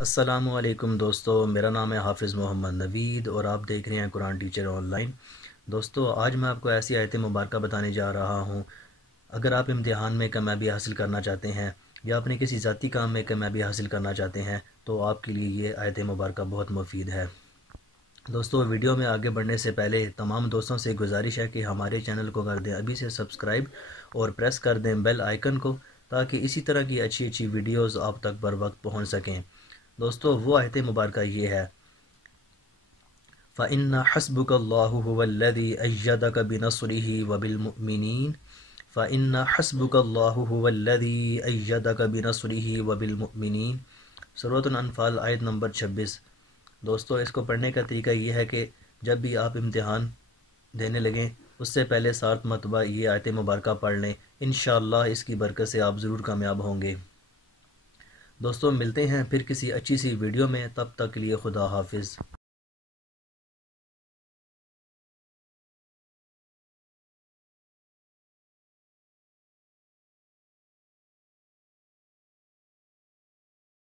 السلام علیکم دوستو، میرا نام ہے حافظ محمد نوید اور آپ دیکھ رہے ہیں قرآن ٹیچر آن لائن۔ دوستو آج میں آپ کو ایسی آیت مبارکہ بتانے جا رہا ہوں۔ اگر آپ امتحان میں کامیابی حاصل کرنا چاہتے ہیں یا اپنے کسی ذاتی کام میں کامیابی حاصل کرنا چاہتے ہیں تو آپ کے لیے یہ آیت مبارکہ بہت مفید ہے۔ دوستو ویڈیو میں آگے بڑھنے سے پہلے تمام دوستوں سے گزارش ہے کہ ہمارے چینل کو کر دیں ابھی سے سبسکرائب اور پریس کر دیں بیل آئیکن کو، تاکہ اسی طرح کی اچھی اچھی ویڈیوز آپ تک بر وقت پہنچ سکیں۔ دوستو وہ آیت مبارکہ یہ ہے فَإِنَّ حَسْبُكَ اللَّهُ هُوَ الَّذِي أَيَّدَكَ بِنَصْرِهِ وَبِالْمُؤْمِنِينَ فَإِنَّ حَسْبُكَ اللَّهُ هُوَ الَّذِي أَيَّدَكَ بِنَصْرِهِ وَبِالْمُؤْمِنِينَ سورۃ الانفال آیت نمبر 26۔ دوستو اس کو پڑھنے کا طریقہ یہ ہے کہ جب بھی آپ امتحان دینے لگیں اس سے پہلے 7 مرتبہ یہ آیت مبارکہ پڑھ لیں، انشاءاللہ اس کی برکت سے آپ ضرور کامیاب ہوں گے۔ دوستو ملتے ہیں پھر کسی اچھی سی ویڈیو میں، تب تک کے لیے خدا حافظ۔